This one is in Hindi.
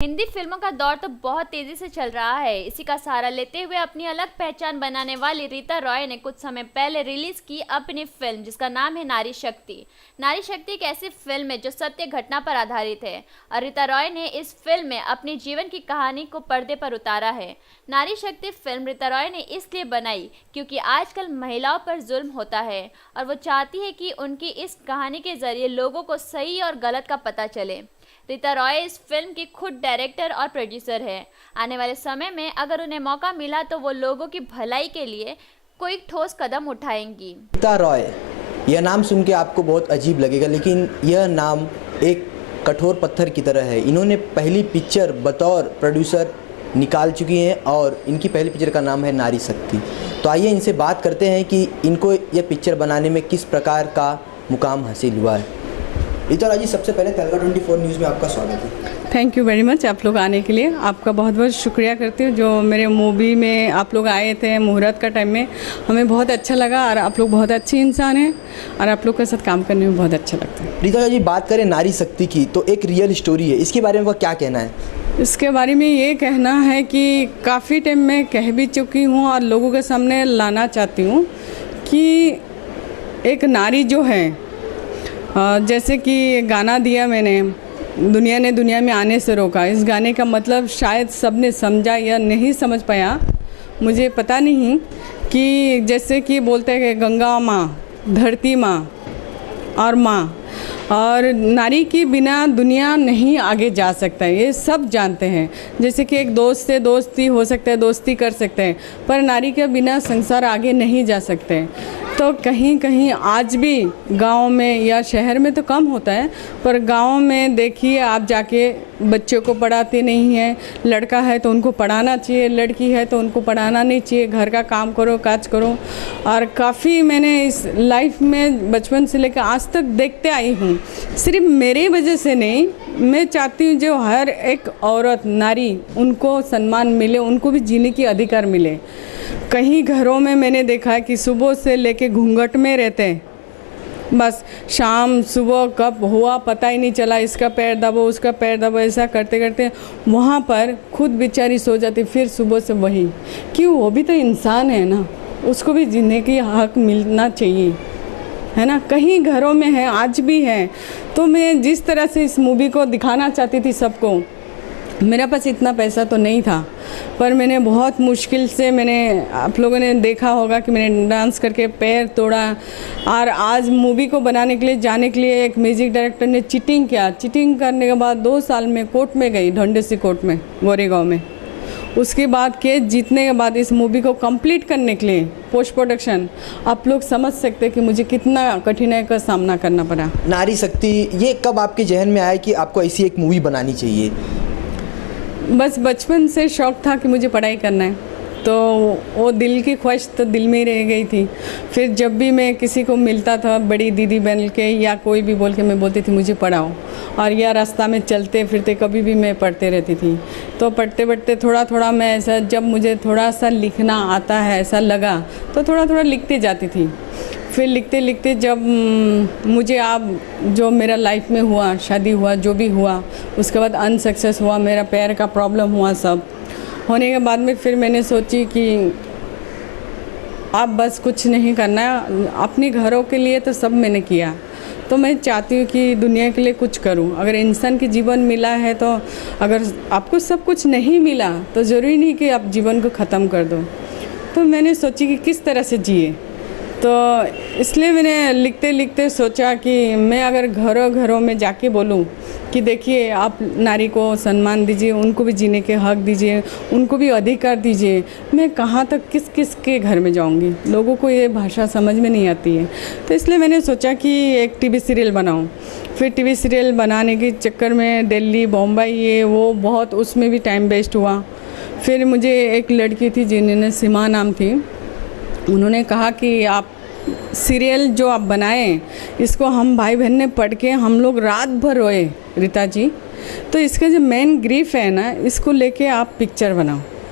हिंदी फिल्मों का दौर तो बहुत तेजी से चल रहा है। इसी का सहारा लेते हुए अपनी अलग पहचान बनाने वाली रीता रॉय ने कुछ समय पहले रिलीज की अपनी फिल्म जिसका नाम है नारी शक्ति। नारी शक्ति एक ऐसी फिल्म है जो सत्य घटना पर आधारित है और रीता रॉय ने इस फिल्म में अपनी जीवन की कहानी को पर्दे पर उतारा है। नारी शक्ति फिल्म रीता रॉय ने इसलिए बनाई क्योंकि आजकल महिलाओं पर जुल्म होता है और वो चाहती है कि उनकी इस कहानी के जरिए लोगों को सही और गलत का पता चले। रीता रॉय इस फिल्म की खुद डायरेक्टर और प्रोड्यूसर है। आने वाले समय में अगर उन्हें मौका मिला तो वो लोगों की भलाई के लिए कोई ठोस कदम उठाएंगी। रीता रॉय, यह नाम सुन के आपको बहुत अजीब लगेगा, लेकिन यह नाम एक कठोर पत्थर की तरह है। इन्होंने पहली पिक्चर बतौर प्रोड्यूसर निकाल चुकी हैं और इनकी पहली पिक्चर का नाम है नारी शक्ति। तो आइए इनसे बात करते हैं कि इनको यह पिक्चर बनाने में किस प्रकार का मुकाम हासिल हुआ है। रीता रॉय जी, सबसे पहले तड़का 24 न्यूज़ में आपका स्वागत है। थैंक यू वेरी मच आप लोग आने के लिए। आपका बहुत बहुत शुक्रिया करती हूँ जो मेरे मूवी में आप लोग आए थे मुहूर्त का टाइम में। हमें बहुत अच्छा लगा और आप लोग बहुत अच्छे इंसान हैं और आप लोग के साथ काम करने में बहुत अच्छा लगता है। रीता रॉय जी, बात करें नारी शक्ति की तो एक रियल स्टोरी है, इसके बारे में वो क्या कहना है? इसके बारे में ये कहना है कि काफ़ी टाइम मैं कह भी चुकी हूँ और लोगों के सामने लाना चाहती हूँ कि एक नारी जो है, जैसे कि गाना दिया मैंने, दुनिया ने दुनिया में आने से रोका। इस गाने का मतलब शायद सबने समझा या नहीं समझ पाया, मुझे पता नहीं। कि जैसे कि बोलते हैं कि गंगा माँ, धरती माँ और माँ, और नारी के बिना दुनिया नहीं आगे जा सकता है, ये सब जानते हैं। जैसे कि एक दोस्त से दोस्ती हो सकता है, दोस्ती कर सकते हैं, पर नारी के बिना संसार आगे नहीं जा सकते। तो कहीं कहीं आज भी गांव में या शहर में तो कम होता है, पर गांव में देखिए आप जाके बच्चों को पढ़ाते नहीं हैं। लड़का है तो उनको पढ़ाना चाहिए, लड़की है तो उनको पढ़ाना नहीं चाहिए। घर का काम करो, काज करो। और काफ़ी मैंने इस लाइफ में बचपन से लेकर आज तक देखते आई हूँ। सिर्फ मेरी वजह से नहीं, मैं चाहती हूँ जो हर एक औरत नारी उनको सम्मान मिले, उनको भी जीने की अधिकार मिले। कहीं घरों में मैंने देखा है कि सुबह से लेके घूंघट में रहते हैं, बस शाम सुबह कब हुआ पता ही नहीं चला, इसका पैर दबो उसका पैर दबो, ऐसा करते करते वहाँ पर खुद बेचारी सो जाती। फिर सुबह से वही, क्यों? वो भी तो इंसान है ना, उसको भी जीने की हक मिलना चाहिए, है ना। कहीं घरों में है, आज भी है। तो मैं जिस तरह से इस मूवी को दिखाना चाहती थी सबको, मेरे पास इतना पैसा तो नहीं था, पर मैंने बहुत मुश्किल से, मैंने आप लोगों ने देखा होगा कि मैंने डांस करके पैर तोड़ा। और आज मूवी को बनाने के लिए जाने के लिए एक म्यूजिक डायरेक्टर ने चीटिंग किया। चीटिंग करने के बाद 2 साल में कोर्ट में गई, ढोंडेसी कोर्ट में, गोरेगांव में। उसके बाद केस जीतने के बाद इस मूवी को कंप्लीट करने के लिए पोस्ट प्रोडक्शन, आप लोग समझ सकते हैं कि मुझे कितना कठिनाई का सामना करना पड़ा। नारी शक्ति, ये कब आपके जहन में आया कि आपको ऐसी एक मूवी बनानी चाहिए? बस बचपन से शौक़ था कि मुझे पढ़ाई करना है, तो वो दिल की ख्वाहिश तो दिल में ही रह गई थी। फिर जब भी मैं किसी को मिलता था, बड़ी दीदी बन के या कोई भी बोल के, मैं बोलती थी मुझे पढ़ाओ। और या रास्ता में चलते फिरते कभी भी मैं पढ़ते रहती थी। तो पढ़ते पढ़ते थोड़ा थोड़ा मैं ऐसा, जब मुझे थोड़ा सा लिखना आता है ऐसा लगा, तो थोड़ा थोड़ा लिखते जाती थी। फिर लिखते लिखते जब मुझे आप जो मेरा लाइफ में हुआ, शादी हुआ, जो भी हुआ, उसके बाद अनसक्सेस हुआ, मेरा पैर का प्रॉब्लम हुआ, सब होने के बाद में फिर मैंने सोची कि अब बस कुछ नहीं करना है। अपने घरों के लिए तो सब मैंने किया, तो मैं चाहती हूँ कि दुनिया के लिए कुछ करूँ। अगर इंसान के जीवन मिला है, तो अगर आपको सब कुछ नहीं मिला तो ज़रूरी नहीं कि आप जीवन को ख़त्म कर दो। तो मैंने सोची कि किस तरह से जिए, तो इसलिए मैंने लिखते लिखते सोचा कि मैं अगर घरों घरों में जाके बोलूं कि देखिए आप नारी को सम्मान दीजिए, उनको भी जीने के हक दीजिए, उनको भी अधिकार दीजिए। मैं कहाँ तक किस किस के घर में जाऊंगी, लोगों को ये भाषा समझ में नहीं आती है। तो इसलिए मैंने सोचा कि एक टीवी सीरियल बनाऊं। फिर टीवी सीरियल बनाने के चक्कर में दिल्ली, बम्बई, ये वो बहुत, उसमें भी टाइम वेस्ट हुआ। फिर मुझे एक लड़की थी जिन्होंने, सीमा नाम थी, उन्होंने कहा कि आप सीरियल जो आप बनाएं, इसको हम भाई बहन ने पढ़ के हम लोग रात भर रोए रीता जी, तो इसका जो मेन ग्रीफ है ना, इसको लेके आप पिक्चर बनाओ।